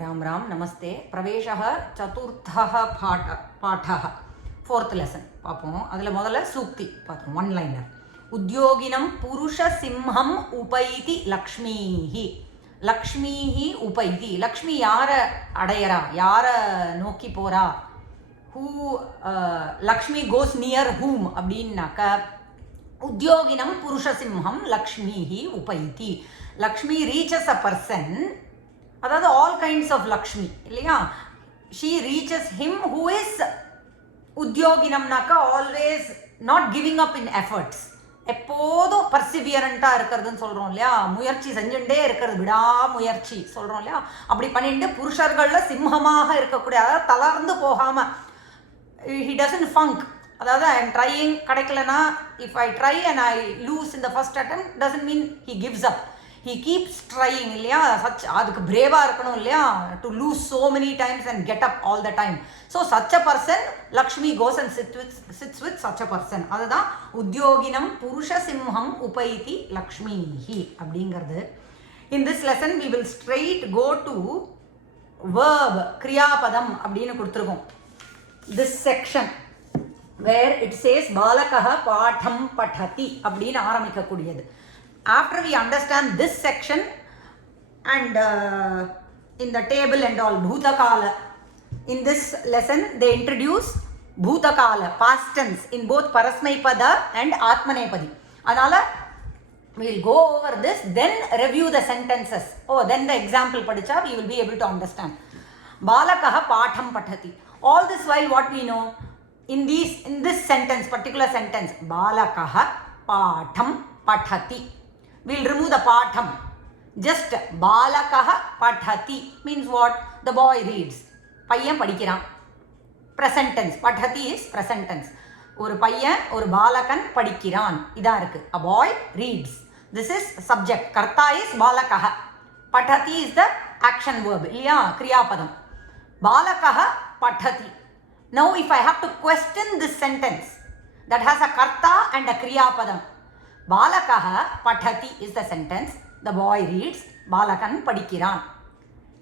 राम राम नमस्ते प्रवेशः चतुर्थः पाठः फोर्थ लेसन पापोम अदुला मोदल्ल सूक्ति पात्रोम वन लाइनर उद्योगिनं पुरुषसिंहम् उपैति लक्ष्मीः लक्ष्मीः उपैति लक्ष्मी यार अடையறா यार நோக்கி போறா who Lakshmi goes near whom அப்படினாக்க उद्योगिनं पुरुषसिंहं लक्ष्मीः उपैति लक्ष्मी reaches a person அதாவது all kinds of லக்ஷ்மி இல்லையா she reaches him who is உத்தியோகினம்னாக்கா always not giving up in efforts எப்போதும் பர்சிவியரண்ட்டாக இருக்கிறதுன்னு சொல்கிறோம் இல்லையா முயற்சி செஞ்சுட்டே இருக்கிறது விடாமுயற்சி சொல்கிறோம் இல்லையா அப்படி பண்ணிட்டு புருஷர்களில் சிம்மமாக இருக்கக்கூடிய அதாவது தளர்ந்து போகாமல் he doesn't funk அதாவது ஐ எம் ட்ரையிங் கிடைக்கலனா if I try and I lose in the first attempt doesn't mean he gives up he keeps trying இல்லையா such அதுக்கு பிரேவாக இருக்கணும் இல்லையா to lose so many times and get up all the time so such a person Lakshmi goes and sits with such a person அதுதான் உத்தியோகினம் புருஷ சிம்ஹம் உபைதி லக்ஷ்மிஹி அப்படிங்கிறது in this lesson we will straight go to verb கிரியாபதம் அப்படின்னு கொடுத்துருக்கோம் this section where it says பாலகः பாடம் படதி அப்படின்னு ஆரம்பிக்கக்கூடியது after we understand this section and in the table and all bhutakala in this lesson they introduce bhutakala past tense in both parasmaipada and atmanepadi adala we will go over this then review the sentences then the example padicha we will be able to understand balakah patham patati all this while what we know in this sentence particular sentence balakah patham patati we'll remove the patham just balakah pathati means what the boy reads பையன் படிக்கிறான் present tense pathati is present tense ஒரு பையன் ஒரு பாலகன் படிக்கிறான் இதா இருக்கு a boy reads this is subject karta is balakah pathati is the action verb இல்லையா கிரியாபதம் balakah pathati now if I have to question this sentence that has a karta and a kriyapadam balakah pathati is the sentence the boy reads balakan படிக்கிறான்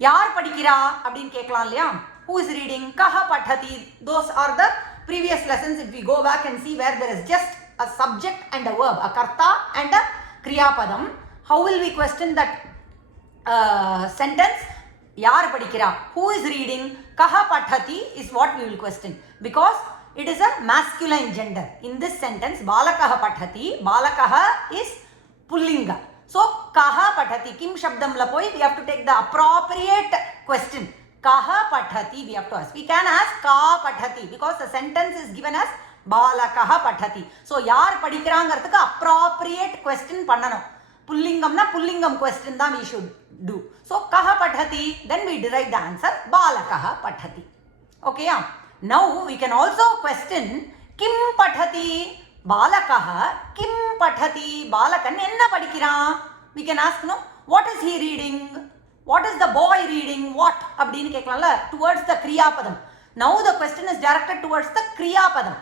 யார் படிக்கிறா அப்படினு கேட்கலாம் இல்லையா who is reading kaha pathati those are the previous lessons if we go back and see where there is just a subject and a verb a karta and a kriyapadam how will we question that sentence யார் படிக்கிறா who is reading kaha pathati is what we will question because it is a masculine gender in this sentence balakah pathati balakah is pullinga so kaha pathati kim shabdam la poi we have to take the appropriate question kaha pathati we have to ask we can ask ka pathati because the sentence is given as balakah pathati so yaar padikiraangiradhukku appropriate question pannanom pullingamna pullingam question da we should do so kaha pathati then we derive the answer balakah pathati okay yeah now we can also question kim pathati balakah kim pathati balakan enna padikiraan we can ask no what is he reading what is the boy reading what அப்படினு கேட்கலாம்ல towards the kriyapadam now the question is directed towards the kriyapadam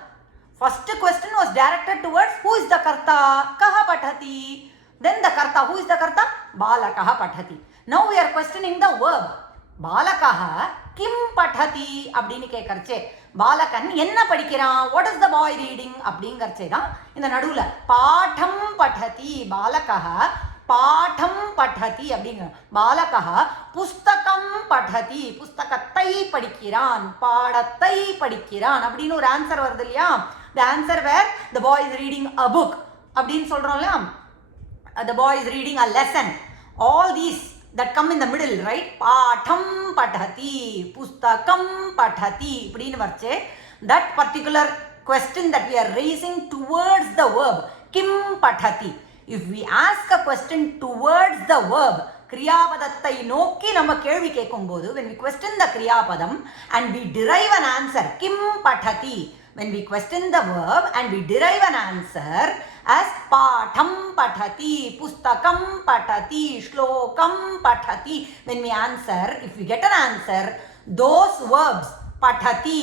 first question was directed towards who is the karta kaha pathati then the karta who is the karta balakah pathati now we are questioning the verb balakah kim pathati அப்படினு கேக்கறச்சே பாலகன் என்ன படிக்கிறான் what is the boy reading அப்படிங்கறச்சே தான் இந்த நடுவுல பாடம் படதி பாலகः பாடம் படதி அப்படிங்க பாலகः புஸ்தகம் படதி புஸ்தகத்தை படிக்கிறான் பாடத்தை படிக்கிறான் அப்படினு ஒரு ஆன்சர் வருது இல்லையா the answer where the boy is reading a book அப்படினு சொல்றோம் இல்லையா the boy is reading a lesson all these that come in the middle right patham padhati pustakam padhati இப்படின்னு வர்ச்சே that particular question that we are raising towards the verb kim padhati if we ask a question towards the verb கிரியாபதத்தை நோக்கி நம்ம கேள்வி கேட்கும்போது when we question the kriyapadam and we derive an answer kim padhati when we question the verb and we derive an answer as patham padhati pustakam padhati shlokam padhati when we answer if we get an answer those verbs padhati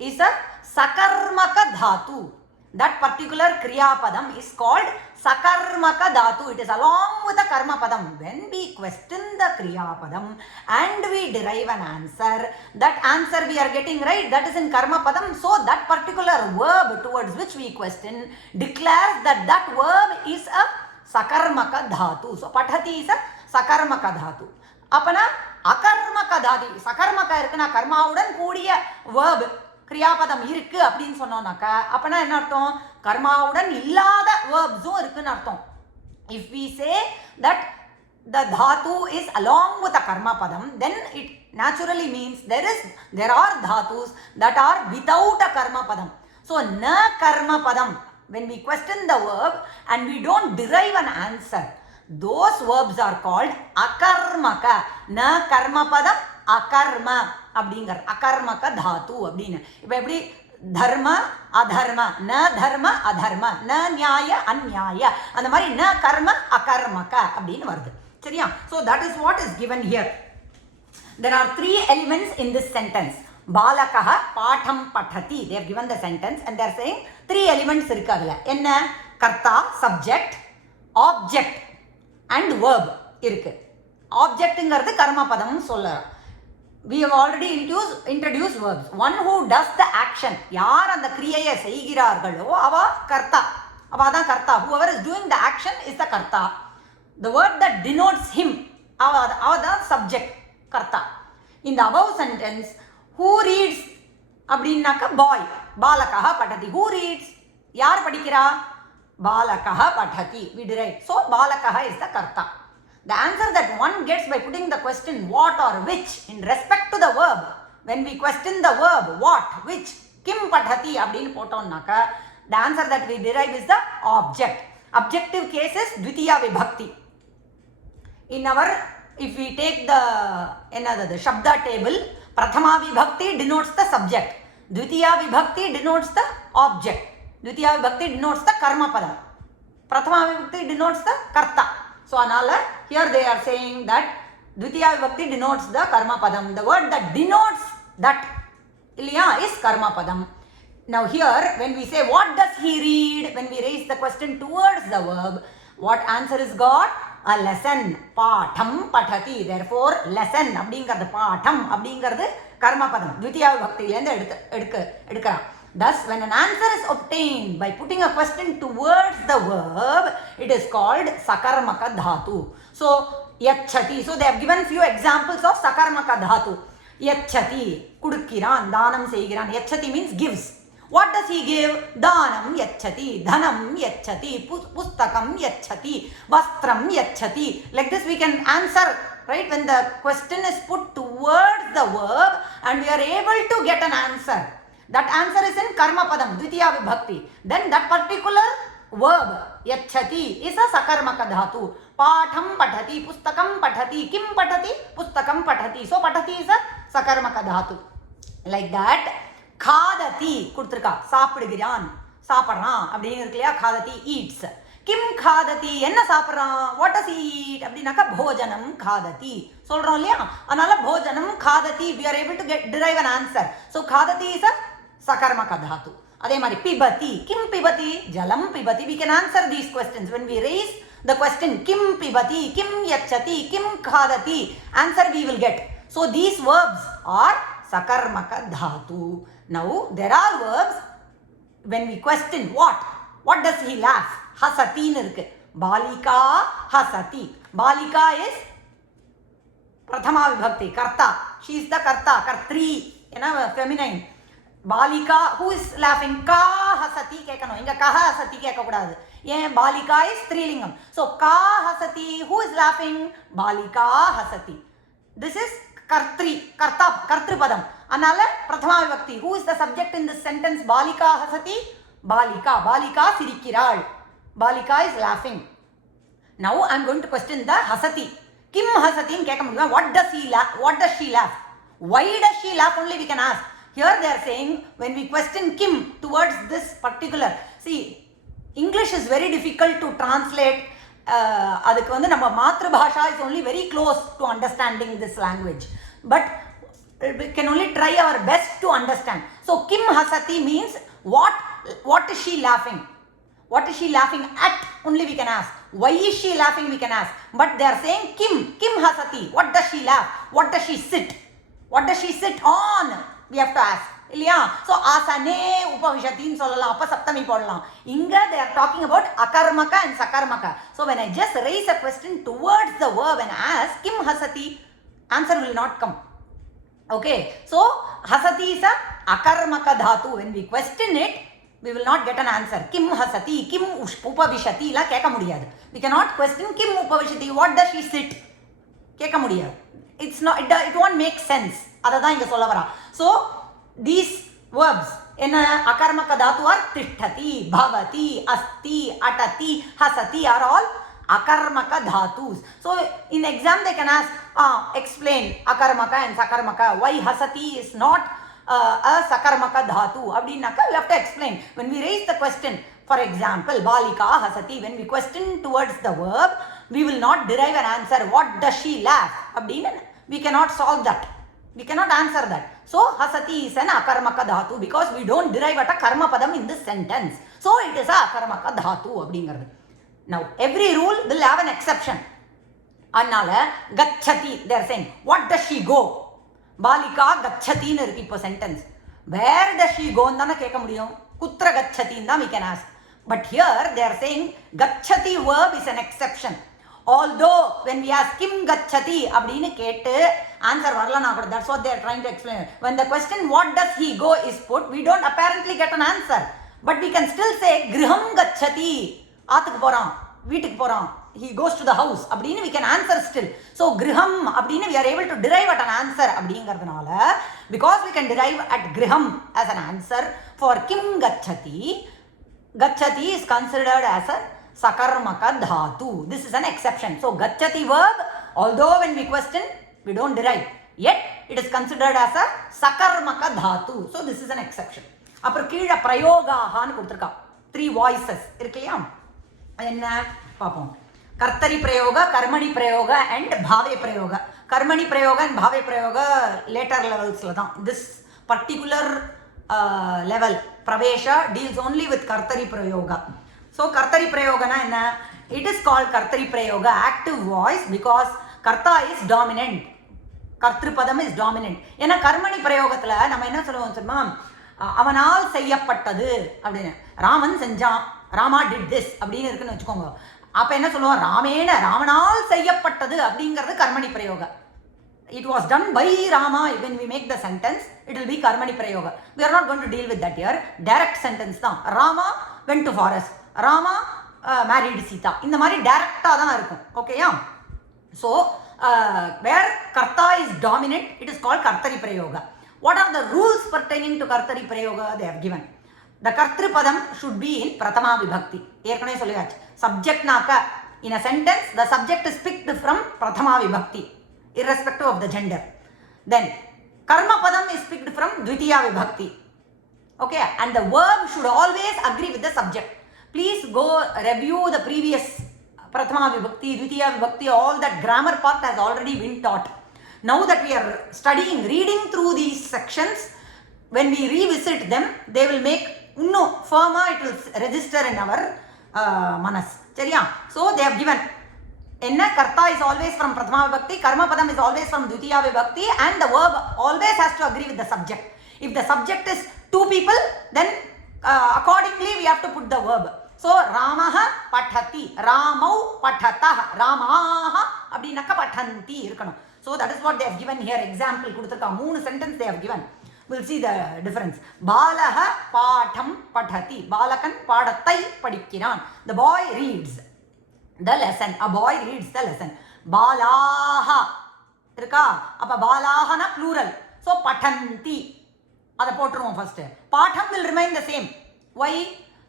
is a sakarmaka dhatu that particular Kriya Padam is called Sakarmaka Dhatu. It is along with the Karma Padam. When we question the Kriya Padam and we derive an answer, that answer we are getting right, that is in Karma Padam. So that particular verb towards which we question declares that that verb is a Sakarmaka Dhatu. So Pathati is a Sakarmaka Dhatu. Apana Akarmaka Dhati. Sakarmaka irukna karmaudan koodiya verb கிரியாபதம் இருக்கு அப்படின்னு சொன்னோம்னாக்கா அப்பனா என்ன அர்த்தம் கர்மாவுடன் இல்லாத verbsம் இருக்குன்னு அர்த்தம். If we say that the dhatu is along with the karma padam, then it naturally means there are dhatus that are without a karma padam. So na karma padam, when we question the verb and we don't derive an answer, those verbs are called akarmaka. Na karma padam akarma அப்படிங்கிற அகர்மக தாத்து அப்படின்னு. இப்போ எப்படி தர்ம அதர்ம, ந தர்ம அதர்ம, ந நியாய அந்நியாய, அந்த மாதிரி ந கர்ம அகர்மக அப்படின்னு வருது. சரியா? So that is what is given here. There are 3 elements in this sentence. பாலகः பாடம் படதி. They have given the sentence and they are saying 3 elements இருக்கு அதுல. என்ன? கர்த்தா, சப்ஜெக்ட், ஆப்ஜெக்ட் அண்ட் verb இருக்கு. ஆப்ஜெக்ட்ங்கிறது கர்மபதம் சொல்லலாம். We have already introduced verbs. One who does the action. யார் அந்த கிரியையை செய்கிறார்களோ அவ கர்த்தா. அவ தான் கர்த்தா. Whoever is doing the action is the karta. The word that denotes him, அவ தான் subject, கர்த்தா. In the above sentence, who reads அப்படின்னாக்க boy. பாலகः படதி. Who reads? யார் படிக்கிறா? பாலகः படதி. We derive. So பாலகः is the karta. The answer that one gets by putting the question what or which in respect to the verb, when we question the verb what, which, kim padhati அப்படின்னு போட்டோம்னாக்கா the answer that we derive is the object. Objective case is dvitiya vibhakti. In our, if we take the shabda table, prathama vibhakti denotes the subject, dvitiya vibhakti denotes the object, dvitiya vibhakti denotes the karma padam, prathama vibhakti denotes the karta. So anala here they are saying that dvitiya vibhakti denotes the karma padam. The word that denotes that ilya is karma padam. Now here when we say what does he read, when we raise the question towards the verb, what answer is got? A lesson. Patham pathati. Therefore lesson அப்படிங்கிறது பாடம் அப்படிங்கிறது karma padam. dvitiya vibhakti ல இருந்து எடுக்கறா. Thus, when an answer is obtained by putting a question towards the verb, it is called Sakarmaka Dhatu. So, Yachati. So, they have given few examples of Sakarmaka Dhatu. Yachati, Kudukiran, Danam Seigiran. Yachati means gives. What does he give? Danam Yachati, Dhanam Yachati, Pustakam Yachati, Vastram Yachati. Like this we can answer, right? When the question is put towards the verb and we are able to get an answer. That answer is in karma padam, dvitiya vibhakti. Then that particular verb, yachati, is a sakarmaka dhatu. Patham pathati, pustakam pathati, kim pathati, pustakam pathati. So pathati is a sakarmaka dhatu. Like that, khadati, kuduthirka, சாப்பிடுகிறான், சாப்பிடுறான் அப்படின்னு இருக்கு இல்லையா? khadati eats. கிம் khadati, என்ன சாப்பிடுறான்? what does he eat அப்படின்னாக்கா போஜனம் khadati சொல்றோம் இல்லையா? அதனால போஜனம் khadati, we are able to derive an answer. So khadati is a sakarmaka dhatu. அதே மாதிரி pibati, kim pibati, jalam pibati. We can answer these questions when we raise the question kim pibati, kim yachati, kim khadati. Answer we will get. So these verbs are sakarmaka dhatu. Now there are verbs when we question what does he laugh? Hasati nu irukku. Balika hasati. Balika is prathama vibhakti, karta. She is the karta, kartri, feminine. Balika, who is laughing? Ka hasati கேட்கணும். இங்க கஹ hasati கேட்கக்கூடாது. ஏன்? Baliga is ஸ்திரீலிங்கம். So ka hasati, who is laughing? Balika hasati. This is kartri, karta, kartrupadam. அதனால பிரதமா விபக்தி. Who is the subject in this sentence? Balika hasati. Balika. Balika சிரிக்கிறாள். Balika is laughing. Now I am going to question the hasati. Kim hasati ன்னு கேட்க முடியுமா? What does she laugh? Why does she laugh? Only we can ask. Here they are saying when we question Kim towards this particular, see, English is very difficult to translate. அதுக்கு வந்து நம்ம Matrubhasha is only very close to understanding this language, but we can only try our best to understand. So Kim hasati means what what is she laughing? What is she laughing at? Only we can ask. Why is she laughing? We can ask. But they are saying Kim hasati. What does she laugh? What does she sit? What does she sit on? We have to ask. இல்லையா? So ஆசனே உபவிஷத்தின்னு சொல்லலாம். அப்போ சப்தமி போடலாம். இங்கே they are talking about akarmaka and sakarmaka. So when I just raise a question towards the verb and ask kim hasati, answer will not come. Okay, so hasati is a akarmaka dhatu. When we question it, we will not get an answer. Kim hasati, kim upavishati la கேட்க முடியாது. We cannot question kim upavishati. What does she sit? கேட்க முடியாது. It's not. It won't make sense. அதை தான் இங்கே சொல்ல வரா. So these verbs என்ன akarmaka dhatu are tishtati, bhavati, asti, atati, hasati are all akarmaka dhatus. So in exam they can ask, explain akarmaka and sakarmaka. Why hasati is not a sakarmaka dhatu? Abdinaka we have to explain. When we raise the question, for example, balika hasati, when we question towards the verb, we will not derive an answer. What does she laugh? Abdina we cannot solve that. We cannot answer that. So hasati is an akarmaka dhatu because we don't derive at a karma padam in this sentence. So it is a akarmaka dhatu அப்படிங்கிறது. Now every rule will have an exception. அதனால gachati they are saying what does she go? balika gachati ன்னு இருக்கு இப்போ sentence. Where does she go ன்னு தான கேட்க முடியும். kutra gachati ன்னு தான் we can ask. But here they are saying gachati verb is an exception. Although when we ask kim gachati அப்படின்னு கேட்டு ஆன்சர் வரலனா கூட that's what they are trying to explain. When the question what does he go is put, we don't apparently get an answer, but we can still say griham gachati, ஆத்துக்கு போறான், வீட்டுக்கு போறான், he goes to the house அப்படின்னு we can answer still. So griham அப்படின்னு we are able to derive at an answer அப்படிங்கிறதுனால, because we can derive at griham as an answer for kim gachati, gachati is considered as a sakarmaka dhatu. This is an exception. So gachati verb, although when we question we don't derive, yet it is considered as a sakarmaka dhatu. So this is an exception. அப்புறம் கீழே பிரயோகான்னு கொடுத்துருக்கா. 3 voices இருக்கு இல்லையா? என்ன பார்ப்போம். கர்த்தரி பிரயோக, கர்மணி பிரயோக அண்ட் பாவே பிரயோக. கர்மணி பிரயோக அண்ட் பாவே பிரயோக லேட்டர் லெவல்ஸில் தான். திஸ் பர்டிகுலர் லெவல் பிரவேஷா டீல்ஸ் only with கர்த்தரி பிரயோகா. So kartari prayogana enna, it is called kartari prayoga, active voice, because karta is dominant, kartrupadam is dominant. ஏன்னா கர்மணி பிரயோகத்துல நம்ம என்ன சொல்லுவோம் தெரியுமா, அவனால் செய்யப்பட்டது அப்படின்னு, ராமன் செஞ்சான், ராமா டிட் திஸ் அப்படின்னு இருக்குன்னு வச்சுக்கோங்க. அப்ப என்ன சொல்லுவோம், ராமனால் செய்யப்பட்டது அப்படிங்கிறது கர்மணி பிரயோக. It was done by Rama. When we make the sentence, it will be karmani prayoga. We are not going to deal with that here. Direct sentence தான். Rama went to forest. Rama married Sita. இந்த மாதிரி டைரக்டாக தான் இருக்கும். ஓகேயா? So where karta is dominant, it is called kartari prayoga. What are the rules pertaining to kartari prayoga? They have given. The kartrupadam should be in prathama vibhakti. ஏற்கனவே சொல்லியாச்சு. Subject-நாக்க in a sentence, the subject is picked from prathama vibhakti, irrespective of the gender. Then karma padam is picked from dvitiya vibhakti. Okay, and the verb should always agree with the subject. Please go review the previous prathama vibhakti, dvitiya vibhakti, all that grammar part has already been taught. Now that we are studying, reading through these sections, when we revisit them, they will make firma, it will register in our manas. சரியா? So they have given enna karta is always from prathama vibhakti, karma padam is always from dvitiya vibhakti, and the verb always has to agree with the subject. If the subject is 2 people, then accordingly we have to put the verb. So ramaha pathati, ramau pathatah, ramaha அப்படினக்க pathanti இருக்கணும். So that is what they have given here. Example கொடுத்திருக்கா, 3 sentence they have given. We'll see the difference. பாலஹ பாடம் படதி, பாலகன் பாடத்தை படிக்கிறான். The boy reads the lesson. A boy reads the lesson. பாலாஹா இருக்கா, அப்ப பாலாஹனா plural. So படந்தி அதை போட்டுருவோம் first. பாடம் will remain the same. Why?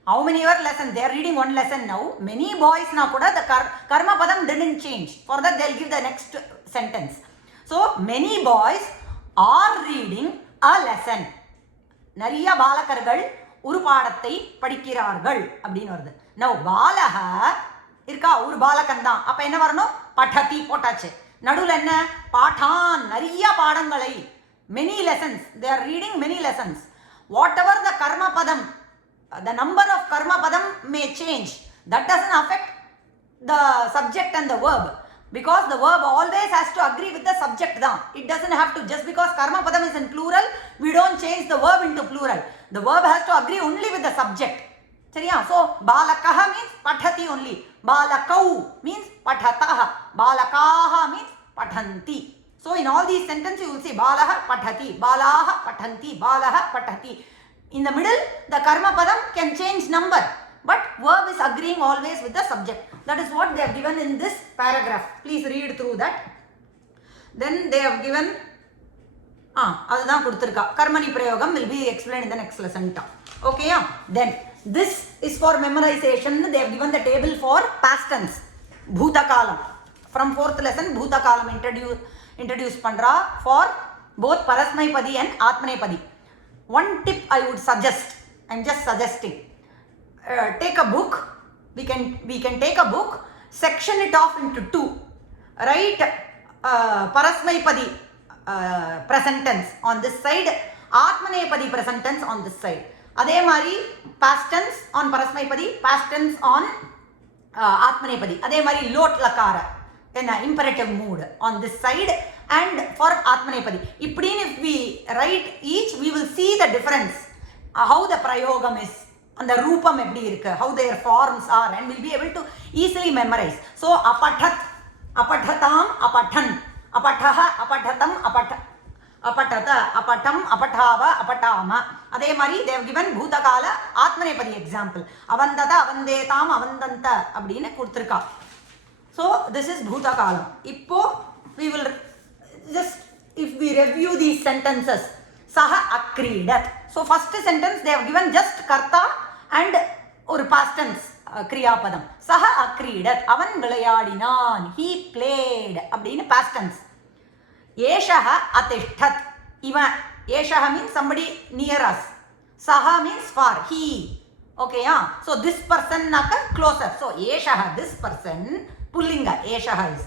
How many are lessons? They are reading 1 lesson now. Many boys now kuda the karma padam didn't change. For that they'll give the next sentence. So many boys are reading a lesson. நிறைய பாலகர்கள் ஒரு பாடத்தை படிக்கிறார்கள் அப்படின்னு வருது. Now பாலக இருக்கா, ஒரு பாலகன் தான். அப்ப என்ன வரணும், படதி போட்டாச்சு. நடுவில் என்ன, பாடான், நிறைய பாடங்களை, many lessons. They are reading many lessons. Whatever the karma padam the number of karma padam may change. That doesn't affect the subject and the verb. Because the verb always has to agree with the subject. It doesn't have to, just because karma padam is in plural, we don't change the verb into plural. The verb has to agree only with the subject. So, balakaha means pathati only. Balakau means pathataha. Balakaha means pathanti. So, in all these sentences, you will see balaha pathati, balaha pathanti, balaha pathati. In the middle, the karma padam can change number, but verb is agreeing always with the subject. That is what they have given in this paragraph. Please read through that. Then they have given, அதுதான் கொடுத்திருக்கா. Karmani prayogam will be explained in the next lesson. Okay, then this is for memorization. They have given the table for past tense. Bhutakalam. From 4th lesson, Bhutakalam introduce பண்றா for both Parasmaipadi and Atmanepadi. One tip I would suggest, I'm just suggesting, take a book. We can take a book, section it off into 2. Write Parasmaipadi present tense on this side, Atmanepadi present tense on this side. அதே மாதிரி past tense on Parasmaipadi, past tense on Atmanepadi. அதே மாதிரி lot lakara, in imperative mood on this side and for Atmanepadi. இப்படின்னு if we write each, we will see the difference, how the prayogam is, and the rupam எப்படி இருக்கு, how their forms are, and we'll be able to easily memorize. So apathat, apathatam, apathan, apathaha, apathatam, apatata, apatam, apatava, apatama. அதே மாதிரி they have given பூதகால ஆத்மநேபதி example. அவந்தத, அவந்தேதாம், அவந்தந்த அப்படின்னு கொடுத்திருக்கா. So this is பூதகாலம். இப்போ we will just, if we review these sentences, saha akridat. So first sentence they have given just karta and ஒரு past tense kriyapadam. Saha akridat, avan விளையாடினான், he played அப்படின்னு past tense. Eshaha atishtat, ivan. Eshaha means somebody near us. Saha means far, he. Okay, so this person naka closer. So eshaha, this person, pullinga, eshaha is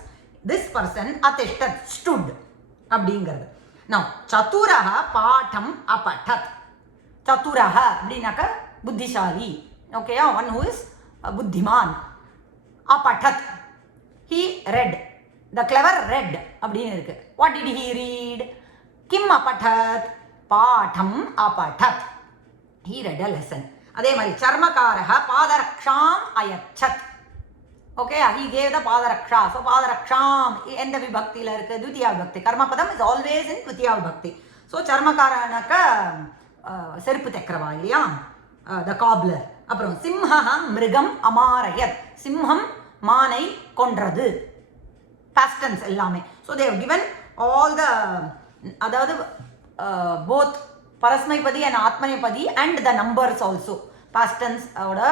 this person, atishtat, stood அப்படிங்கிறது. Now சதுரஹ பாடம் அபடத். சதுரஹ அப்படின்னாக்க புத்திசாலி. Okay, one who is புத்திமான். அபடத், he read, the clever read அப்படின்னு இருக்கு. What did he read? கிம் அபடத், பாடம் அபடத், he read a lesson. அதே மாதிரி சர்மகாரஹ பாதரக்ஷாம் அயச்சத். Okay, he gave the padaraksha. So padaraksham endha vibhaktila irukku, dvitiya vibhakti. Karma padam is always in dvitiya vibhakti. So charmakaranaka seruppu tekkrava illaya, the cobbler. Appuram simha mrigam amarayat, simham maanai kondrathu, past tense ellame. So they have given all the adhaadu both Parasmaipadi and Atmanepadi and the numbers also, past tense oda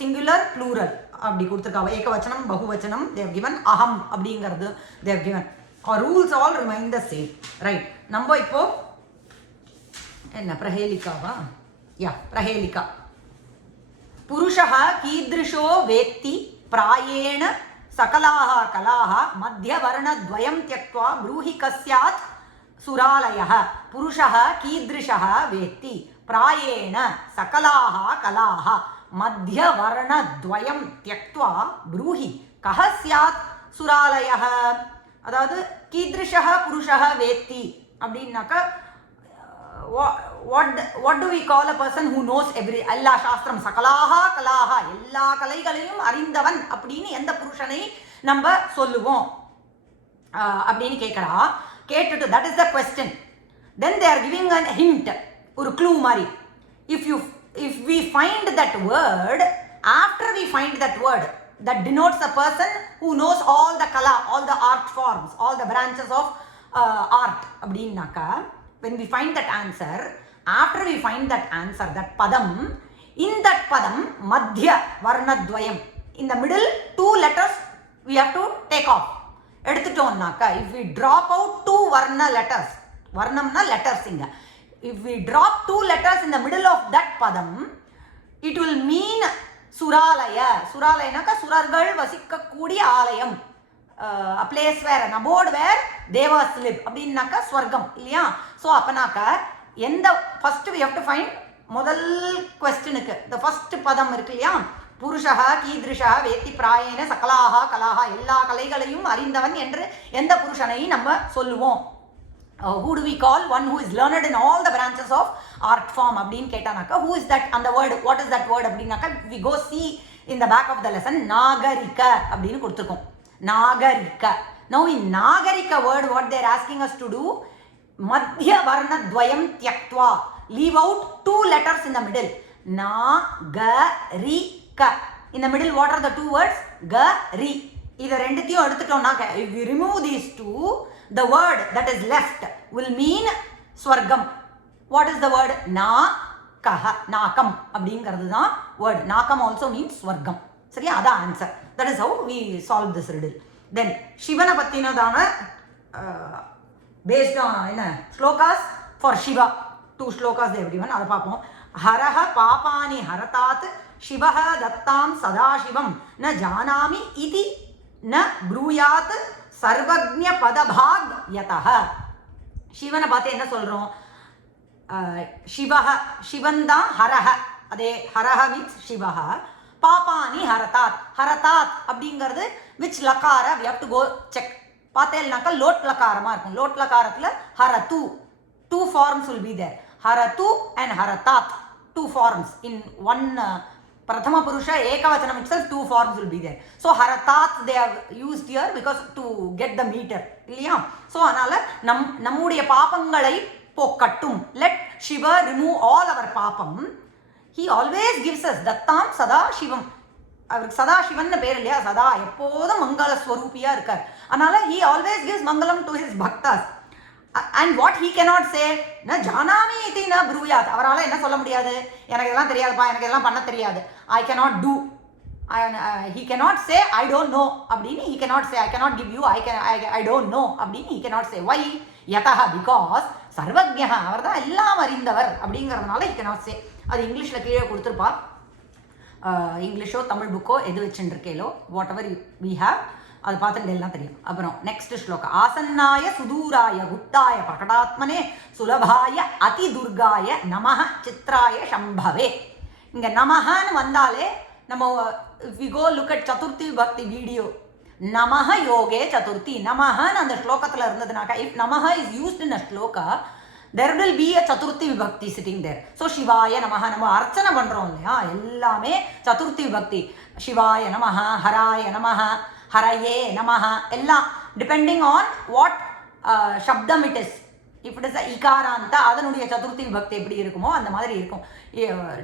singular plural அப்படி கொடுத்துருக்காங்க. ஏகவச்சனம், பகுவச்சனம், they have given aham அப்படிங்கிறது they have given. Our rules all remain the same, right? நம்ம இப்போ என்ன பிரஹேலிகாவா? யா, பிரஹேலிகா. புருஷः கீதృశோ வேத்தி பிராயேண சகலாः கலாः மத்தியவர்ணத்வயம் त्यक्त्वा ब्रूहि कस्यात् सुरालयः. पुरुषः कीदृशः वेत्ति प्रायेण सकलाः कलाः மத்தியவர்ணத்வயம் त्यक्त्वा ब्रूहि कः स्यात् सुरालयः. அதாவது கீதృశः புருஷः வேத்தி அப்படின்னாக்க what do we call a person who knows எல்லா சாஸ்திரம், சகலாக கலாக, எல்லா கலைகளையும் அறிந்தவன் அப்படின்னு எந்த புருஷனை நம்ம சொல்லுவோம் அப்படின்னு கேட்கறா. கேட்டுட்டு that is the question. Then they are giving a hint, ஒரு clue மாதிரி. If we find that word, after we find that word that denotes a person who knows all the kala, all the art forms, all the branches of art அப்படின்னாக்கா, when we find that answer, after we find that answer, that padam, in that padam madhya varnadvayam, in the middle 2 letters we have to take off. எடுத்துட்டோம்னாக்கா, if we drop out 2 varna letters, varnamna letters inga, if we drop 2 letters in the middle of that padam, it will mean suralaya. Suralayanaaka surargal vasikkakoodiya aalayam, a place where, an abode where devas live அப்படின்னாக்கா ஸ்வர்க்கம் இல்லையா. So அப்பனாக்கா எந்த, first we have to find முதல் கொஸ்டினுக்கு the first பதம் இருக்கு இல்லையா, புருஷா கீதிருஷா வேத்தி பிராயேன சகலாக கலாக, எல்லா கலைகளையும் அறிந்தவன் என்று எந்த புருஷனை நம்ம சொல்லுவோம். Who do we call? One who is learned in all the branches of art form அப்படின்னு கேட்டானாக்கா, who is that? அந்த word, what is that word அப்படின்னாக்கா, we go see in the back of the lesson, நாகரிக அப்படின்னு கொடுத்துருக்கோம். நாகரிக. Now in நாகரிக word what they are asking us to do, மத்திய வர்ண துவயம் தியக்த்வா, leave out 2 letters in the middle. நாகரிக. In the middle what are the 2 words? கரி. இதை ரெண்டுத்தையும் எடுத்துட்டோம்னாக்க, if we remove these 2, the word that is left will mean swargam. What is the word? Nakaha. Nakam அப்படிங்கிறது தான் word. Nakam also means swargam. சரியா? அதான் answer. That is how we solve this riddle. Then சிவனை பத்தினதான based on என்ன slokas for Shiva. 2 slokas they have given. அதை பார்ப்போம். ஹரஹ பாபானி ஹரதாத் சிவஹ தத்தாம் சதாசிவம் ந ஜானாமி இதி ந ப்ரூயாத் சர்வஜ்ஞ பதபாக் யதஹ. சிவனை பார்த்து என்ன சொல்கிறோம்? சிவஹ, சிவன் தான் ஹரஹ. அதே ஹரஹ மீன்ஸ் சிவஹ. பாபானி ஹரதாத். ஹரதாத் அப்படிங்கிறது விச் லக்கார we have to go check. பார்த்தேன்னாக்கா லோட் லக்காரமாக இருக்கும். லோட் லக்காரத்தில் ஹரது 2 forms will be there. ஹரது and ஹரதாத் 2 forms in one Prathama Purusha Ekavachanam itself 2 forms will be there. So Haratat they have used here because to get the meter. இல்லையா? So அதனால நம்முடைய பாபங்களை போக்கட்டும். Let Shiva remove all our பாபம். He always gives us தத்தாம் சதா சிவம். அவருக்கு சதா சிவன் பேர் இல்லையா? சதா எப்போதும் மங்கள ஸ்வரூபியா இருக்கார். அதனால he always gives mangalam to his bhaktas. And what he cannot say, na janami iti na bruyat. அவரால் என்ன சொல்ல முடியாது? எனக்கு இதெல்லாம் தெரியாதுப்பா, எனக்கு இதெல்லாம் பண்ண தெரியாது. I cannot do. He cannot say I don't know அப்படின்னு he cannot say I cannot give you, I don't know அப்படின்னு he cannot say. Why? yataha because சர்வஜ்ஞः, அவர் தான் எல்லாம் அறிந்தவர் அப்படிங்கிறதுனால he cannot say. அது இங்கிலீஷில் கீழே கொடுத்துருப்பா. இங்கிலீஷோ தமிழ் புக்கோ எது வச்சுருக்கேலோ வாட் எவர் வி ஹேவ் அது பார்த்துட்டு எல்லாம் தெரியும். அப்புறம் நெக்ஸ்ட் ஸ்லோகா. ஆசன்னாய சுதூராய குப்தாய பிரகடாத்மனே சுலபாய அதிதுர்காய நமஹ சித்ராய சம்பவே. இங்கே நமஹன்னு வந்தாலே நம்ம வி கோ லுக் அட் சதுர்த்தி பக்தி வீடியோ, நமஹ யோகே சதுர்த்தி நமஹன்னு அந்த ஸ்லோகத்தில் இருந்ததுனாக்கா, இஃப் நமஹ is used in a sloka there will be a chaturthi vibhakti sitting there. So shivaya namaha, நம்ம அர்ச்சனை பண்றோம் இல்லையா, எல்லாமே சதுர்த்தி விபக்தி. சிவாய நமஹ, ஹராய நமஹ, ஹரயே நமஹ, எல்லாம் depending on what சப்தம் it is. If it is a ikaranta, அதனுடைய சதுர்த்தி விபக்தி எப்படி இருக்குமோ அந்த மாதிரி இருக்கும்.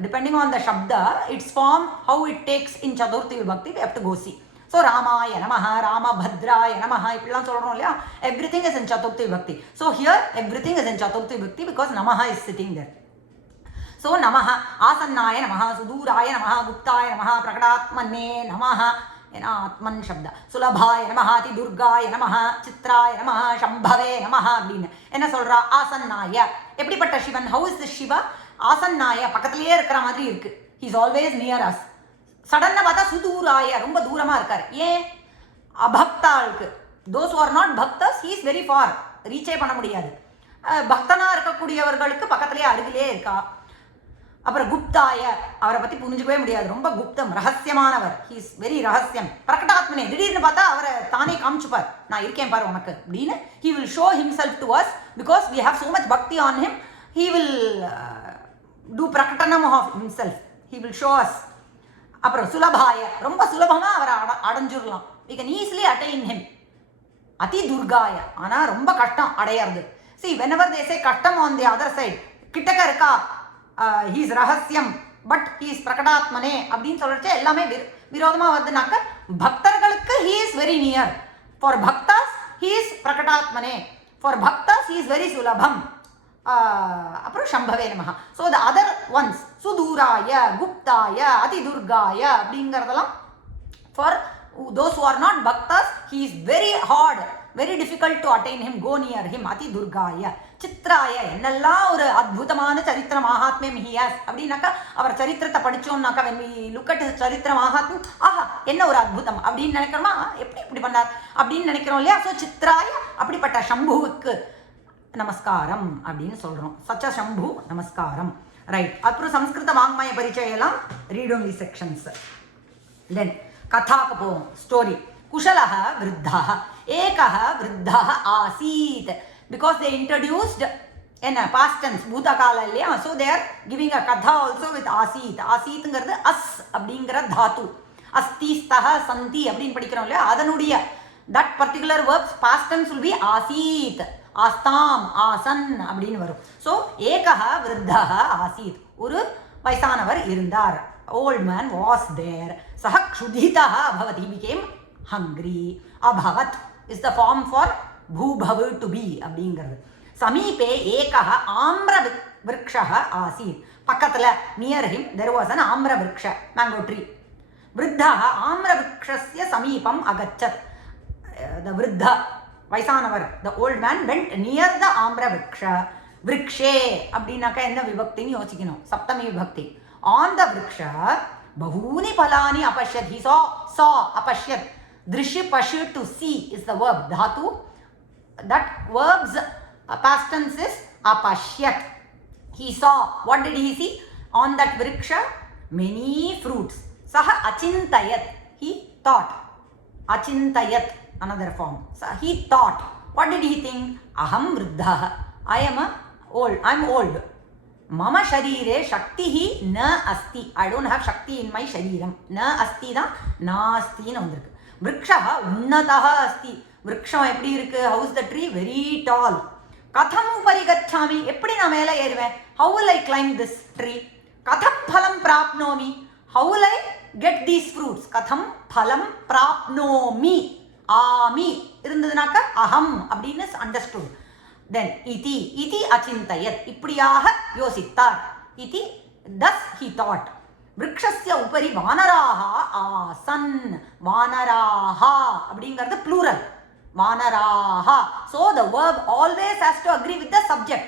Depending on the shabda, its form, how it takes in chaturthi vibhakti, we have to go see. So Ramaya Namaha, Ramabhadraya Namaha, இப்படிலாம் சொல்கிறோம் இல்லையா, everything is in Chaturthi Bhakti. So here everything is in Chaturthi Bhakti because Namaha is sitting there. So Namaha, Asannaya Namaha, Suduraya Namaha, Guptaya Namaha, Prakadatmane Namaha, Atman Shabda, Sulabhaya Namaha, Ati Durgaya Namaha, Chitraya Namaha, Shambhave Namaha அப்படின்னு என்ன சொல்கிறா? ஆசன்னாய. எப்படிப்பட்ட Sivan? How is this Shiva? ஆசன்னாய, பக்கத்துலேயே இருக்கிற மாதிரி இருக்கு. He is always near us. சடனாக பார்த்தா சுதூராய, ரொம்ப தூரமாக இருக்கார். ஏன்? அபக்தாளுக்கு, தோஸ் ஹூ ஆர் நாட் பக்தர்ஸ், ஹீ இஸ் வெரி ஃபார், ரீச்சே பண்ண முடியாது. பக்தனாக இருக்கக்கூடியவர்களுக்கு பக்கத்துலேயே அருகிலே இருக்கா. அப்புறம் குப்தாய, அவரை பற்றி புரிஞ்சுக்கவே முடியாது, ரொம்ப குப்தம், ரகசியமானவர். ஹீ இஸ் வெரி ரகசியம். பிரகடாத்மனே, திடீர்னு பார்த்தா அவரை தானே காமிச்சுப்பார், நான் இருக்கேன் பாரு உனக்கு அப்படின்னு. He will show himself to us because we have so much bhakti on him. He will do prakatanam of himself, he will show us. அப்புறம் சுலபாய, ரொம்ப சுலபமாக அவரை அடைஞ்சிடலாம். we can easily attain him. அதி துர்காய, ஆனால் ரொம்ப கஷ்டம் அடையிறது. see whenever they say கஷ்டம் on the other side, கிட்டக்க இருக்கா, he is ரகசியம், பட் he is பிரகடாத்மனே அப்படின்னு சொல்லிச்சு எல்லாமே விரோதமாக வருதுனாக்க, பக்தர்களுக்கு he is very near. for bhaktas he is பிரகடாத்மனே, for bhaktas he is very சுலபம். அப்புறம் சம்பவே நமஹ. ஸோ த அதர் ஒன்ஸ் சுதூராய, குப்தாய, அதிதுர்காய அப்படிங்கிறதெல்லாம் for those who are not பக்தர்ஸ், he is very hard, very difficult to attain him, go near him. அதிதுர்காய. சித்ராய, என்னெல்லாம் ஒரு அற்புதமான சரித்திர மகாத்மியம் ஹி ஹாஸ் அப்படின்னாக்கா, அவர் சரித்திரத்தை படித்தோம்னாக்கா, when we look at his சரித்திர மகாத்மியம், ஆஹா என்ன ஒரு அற்புதம் அப்படின்னு நினைக்கிறோமா, எப்படி இப்படி பண்ணார் அப்படின்னு நினைக்கிறோம் இல்லையா. ஸோ சித்ராய, அப்படிப்பட்ட சம்புவுக்கு நமஸ்காரம் அப்படின்னு சொல்கிறோம். சச்ச சம்பு நமஸ்காரம். ரைட். அப்புறம் சம்ஸ்கிருத வாங்மய பரிச்சயெல்லாம் ரீட் ஒன்லி செக்ஷன்ஸ். தென் கதாக்கு போவோம். ஸ்டோரி. குஷலः விருத்தः ஏகः விருத்தः ஆசீத். பிகாஸ் தே இன்ட்ரடியூஸ்ட் என்ன பாஸ்ட் டென்ஸ் பூதகால இல்லையா. So they are giving a கதா ஆல்சோ வித் ஆசீத். ஆசீத்துங்கிறது அஸ் அப்படிங்கிற தாத்து. அஸ்தி ஸ்தஹ சந்தி அப்படின்னு படிக்கிறோம் இல்லையா, அதனுடைய that particular verbs past tense will be ஆசீத், ஆஸ்தாம், ஆசன் அப்படின்னு வரும். ஸோ ஏகः விருத்தः ஆசீத், ஒரு வயசானவர் இருந்தார். old man was there. சஹ க்ஷுதிதः அபவத், he became hungry. அபவத் is the form for பூபவ் to be அப்படிங்கிறது. சமீபே ஏகः ஆம்ர விருக்ஷः ஆசீத், பக்கத்தில் near him there was an ஆம்ர விருக்ஷ, மேங்கோ ட்ரீ. விருத்தः ஆம்ர விருக்ஷஸ்ய சமீபம் அகச்சத். the விருத்த வயசானவர், the old man went near the ஆம்ர விருக்ஷ. விருக்ஷே அப்படின்னாக்கா என்ன விபக்தின்னு யோசிக்கணும், சப்தமி விபக்தி. on the விருக்ஷ பஹூனி பலானி அபஷ்யத், he saw அபஷ்யத். திருஷ்ய பஷு to see is the verb, dhatu. that verb's past tense is apashyat. He saw, what did he see? on that vriksha many fruits. Saha achintayat, he thought. Achintayat, another form. So he thought, what did he think? Aham vruddha, I am old. Mama sharire shaktihi na asti, I don't have shakti in my shariram. Na asti da nasti nu vandirukku. Vrikshaha unnataha asti, விருக்ஷம் எப்படி இருக்கு? How's the tree very tall. கதம் உபரி கச்சாமி, எப்படி நான் மேலே ஏறுவேன்? How will I climb this tree? கதம் பலம் பிராப்னோமி, how will I get these fruits? கதம் பலம் பிராப்னோமி, ஆமி இருந்ததுனாக்க அகம் அப்படின்னு அண்டர்ஸ்டுட். தென் இதி, இதி அச்சிந்தயத், இப்படியாக யோசித்தார். இதி தஸ் ஹி தாட். விருக்ஷஸ்ய உபரி வானராக ஆசன், வானராக அப்படிங்கிறது plural, வானராஹா. So the verb always has to agree with the subject.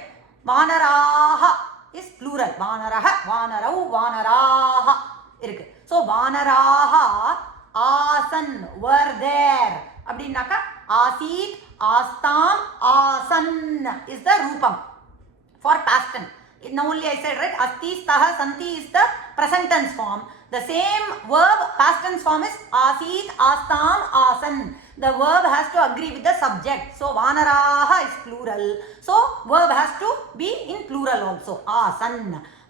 வானராஹா is plural. வானரஹ, வானரௌ, வானராஹா இருக்கு. So வானராஹா ஆசன் were there அப்படின்னாக்கா ஆசீத், ஆஸ்தாம், ஆசன் is the ரூபம் for past tense. Now only I said, right, asti, staha, santi is the present tense form. The same verb past tense form is asit, astam, asan. The verb has to agree with the subject. So vanaraha is plural. So verb has to be in plural also. Asan.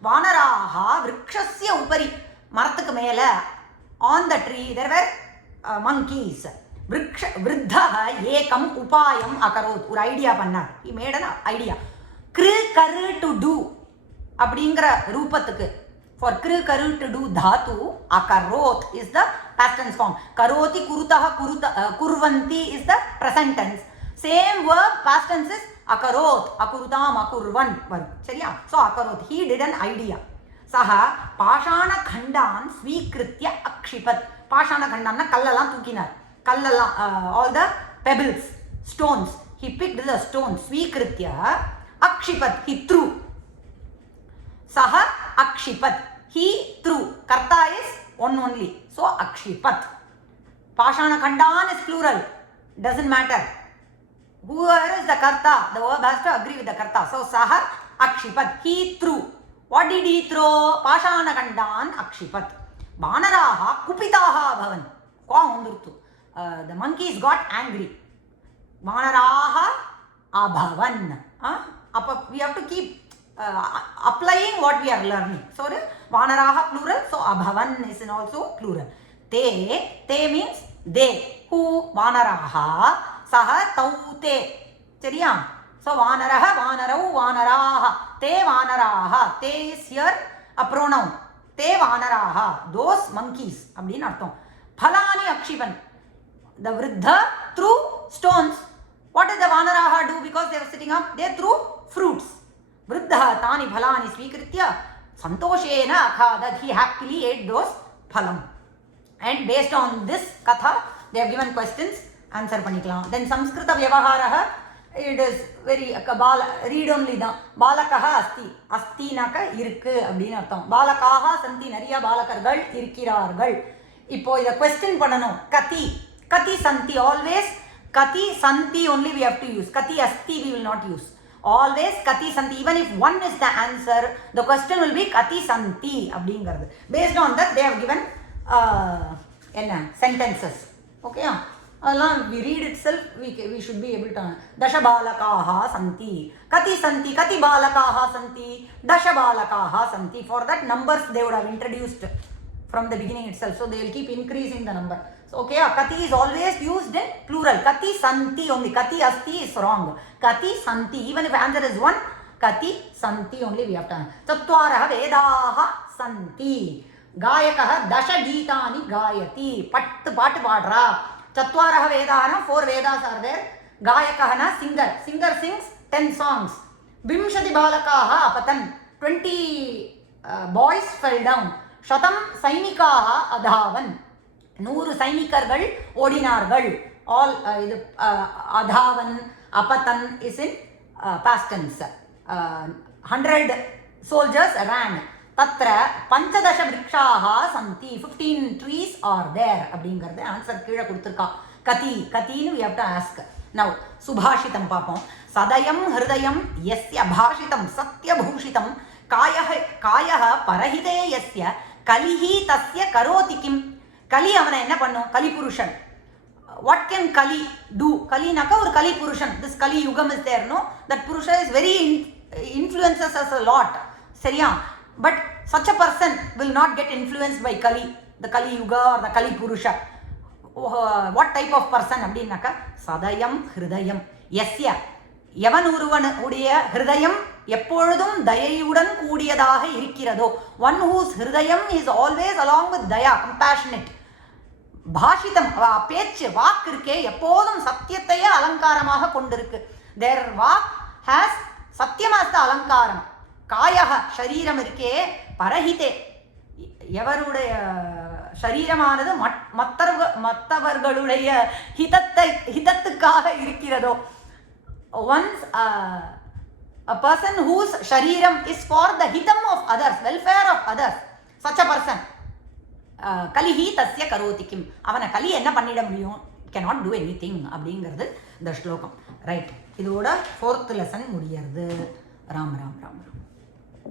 Vanaraha vrikshasya upari, மரத்துக்கு மேல on the tree there were monkeys. விருத்தः ஏகம் உபாயம் அகரோத், ஒரு idea பண்ணார். he made an idea. கிரு கரு to two அப்படிங்கிற ரூபத்துக்கு for kru karu to do dhatu, akarot is the past tense form. Karoti kurutaha kurvanti is the present tense. Same verb past tense is akarot, akurutam, akurvan varum. சரியா? So akarot, he did an idea. Saha பாஷான கண்டான் ஸ்வீகிருத்ய அக்ஷிபத். பாஷான கண்டான்னா கல்லெல்லாம் தூக்கினார். கல்லெல்லாம் all the pebbles, stones, he picked the stones. ஸ்வீகிருத்ய அக்ஷிபத், he threw. Saha akshipat, he threw. Karta is one only, so akshipat. Pashana khandan is plural, doesn't matter. Whoever is the karta, the verb has to agree with the karta. So saha akshipat, he threw. What did he throw? Pashana khandan akshipat. Vanaraha kupitaha bhavan. The monkeys got angry. Vanaraha abhavan. We have to keep applying what we are learning. So vanaraha plural, so abhavan is also plural. Te means they. Who? Vanaraha. Saha tau te. சரியா? So vanaraha, vanarau, vanaraha. Te vanaraha. Te is here a pronoun. Te vanaraha. Those monkeys அப்படின்னு அர்த்தம். பலானி அக்ஷிபன். The vriddha threw stones. What did the vanaraha do? Because they were sitting up, they threw fruits. Vriddha tani phalani svikritya santoshena akhadat, he happily ate those phalam. And based on this katha, they have given questions, answer panikalam. Then Samskrita vyavaharaha, it is very read only da. Balakaha asti, asti naka irukku அப்படினு அர்த்தம். பாலகாஹா சந்தி, நிறைய பாலகர்கள் இருக்கிறார்கள். இப்போ இத question பண்ணனும். கதி, கதி சந்தி, always kati santi only we have to use. Kati asti we will not use. always kati santi. Even if one is the answer, the question will be kati santi அப்படிங்கிறது. Based on that they have given sentences. Okay? அதெல்லாம் we read itself, we should be able to. Dasha balakaha santi. Kati santi, kati balakaha santi, dasha balakaha santi. For that numbers they would have introduced from the beginning itself. So they will keep increasing the number. So okay, kati is always used in plural. Kati santi only. Kati asti is wrong. Kati santi. Even if answer is one, kati santi only we have to. Chatvaraha vedaha santi. Gayakaha dasha geetani gayati. Pattu paattu paadra. Chatvaraha vedana, 4 Vedas are there. Gayakaha na singer. Singer sings 10 songs. Vimshati balakaha apatan. 20 boys fell down. Shatam sainikaha adhavan. 100 சைனிகர்கள் ஓடினார்கள். All இது adhavan, apatan is in past tense. 100 soldiers ran. தத்ர பஞ்சதச விருக்ஷாஹா சந்தி. 15 trees are there அப்படிங்கிறது answer கீழே கொடுத்துருக்கா. கத்தின்னு we have to ask. Now சுபாஷிதம் பார்ப்போம். சதயம் ஹிருதயம் யஸ்ய பாஷிதம் சத்யபூஷிதம் காயஹ பரஹிதே யஸ்ய கலிஹி தஸ்ய கரோதி கிம். கலி அவனை என்ன பண்ணும்? கலி புருஷன். What can Kali do? Kalinaaka ஒரு கலி புருஷன். This Kali Yugam is there, no? That Purusha is very influences us a lot. சரியா? But such a person will not get influenced by Kali, the Kali Yuga or the Kali Purusha. What type of person அப்படின்னாக்கா சதயம் ஹிருதயம் யஸ்ய எவன் ஒருவன் உடைய ஹிருதயம் எப்பொழுதும் தயையுடன் கூடியதாக இருக்கிறதோ. One whose Hridayam is always along with daya, compassionate. பாஷிதம் பேச்சு வாக்கு இருக்கே எப்போதும் சத்தியத்தையே அலங்காரமாக கொண்டிருக்கு. Their வாக் has சத்தியம் as the அலங்காரம். காயக ஷரீரம் இருக்கே பரஹிதே எவருடைய ஷரீரமானது மற்றவர்களுடைய ஹிதத்துக்காக இருக்கிறதோ. Once a person whose shariram is for the hitam of others, welfare of others, such a person kalihi tasya karoti kim. அவனை கலி என்ன பண்ணிட முடியும்? cannot do anything அப்படிங்கிறது இந்த ஸ்லோகம். ரைட், இதோட 4th lesson முடியறது. ராம் ராம் ராம் ராம்.